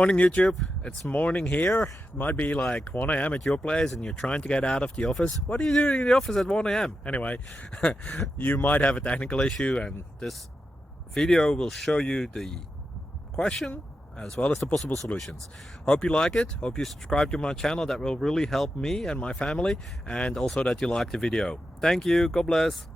Morning YouTube, it's morning here. It might be like 1 a.m. at your place and you're trying to get out of the office. What are you doing in the office at 1 a.m.? Anyway, you might have a technical issue and this video will show you the question as well as the possible solutions. Hope you like it, hope you subscribe to my channel. That will really help me and my family, and also that you like the video. Thank you, God bless.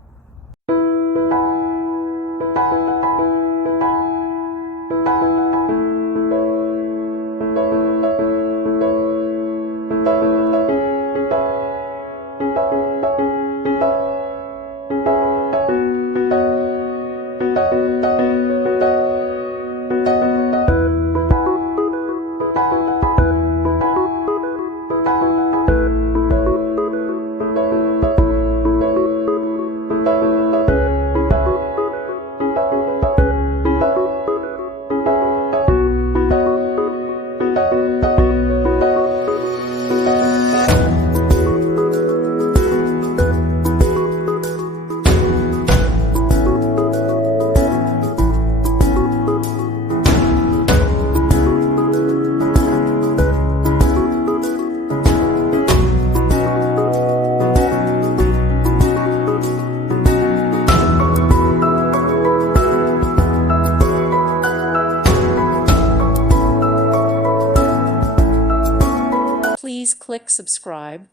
Please click subscribe.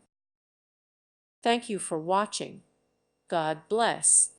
Thank you for watching. God bless.